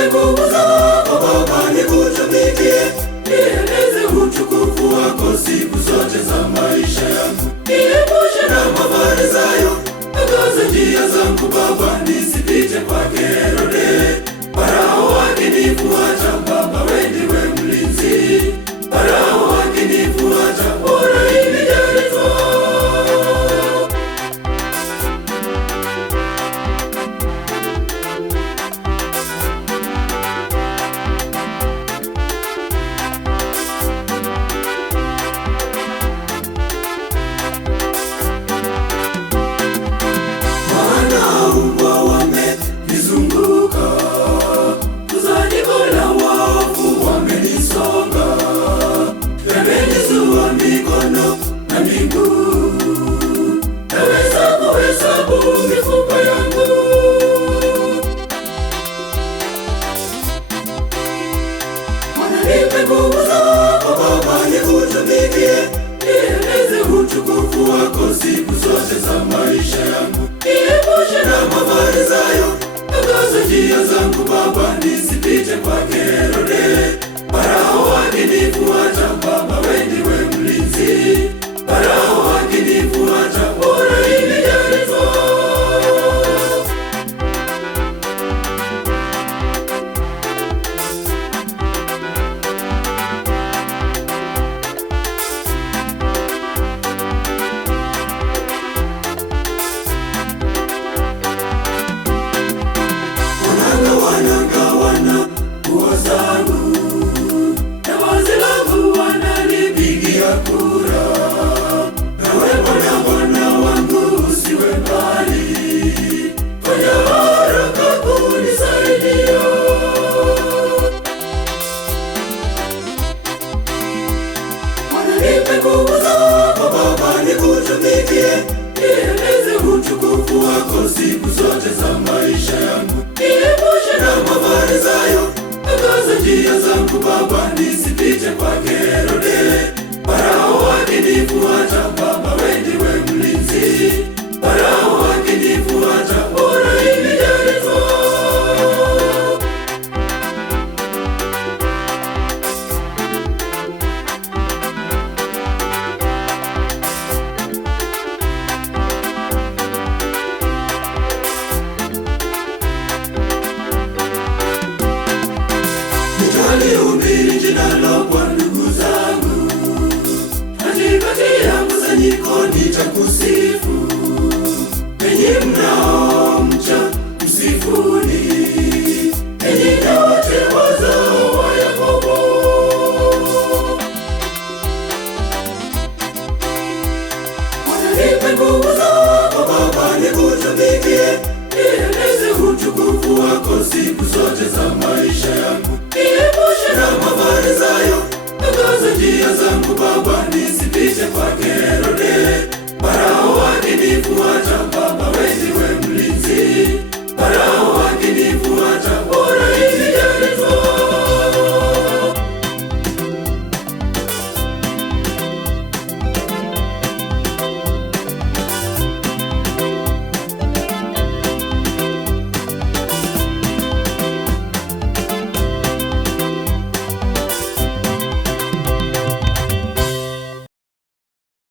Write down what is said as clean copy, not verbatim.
nipe nguvu zako Baba, nikutumikie, nieneze utukufu wako siku zote za maisha yangu. Niepushe na mafarisayo, ongoza njia zangu Baba, nisipite kwake Herode. Farao akinifuata Baba, wewe ndiwe mlinzi. Farao akinifuata, bora nijalitwaa. Mbwa wamenizunguka, kusanyiko la waovu wamenisonga, wamenizua mikono na miguu, naweza kuhesabu mifupa yangu. Bwana, nipe nguvu zako Baba, nikutumikie, nieneze utukufu wako siku zote za maisha yangu. Niepushe na mafarisayo, ongoza njia zangu Baba, nisipite kwake Herode. Farao akinifuata Baba, wewe ndiwe mlinzi. Farao akinifuata, bora nijalitwaa. Wanagawana nguo zangu, na vazi langu wanalipigia kura. Nawe Bwana wangu usiwe mbali, fanya haraka kunisaidia. Bwana, nipe nguvu zako Baba, nikutumikie, nieneze utukufu wako siku zote za maisha yangu. Niepushe na mafarisayo, ongoza njia zangu Baba, nisipite kwake Herode. Farao akinifuata Baba, wewe ndiwe mlinzi. Farao akinifuata, bora nijalitwaa. Nitalihubiri jina lako kwa ndugu zangu, katikati ya kusanyiko nitakusifu.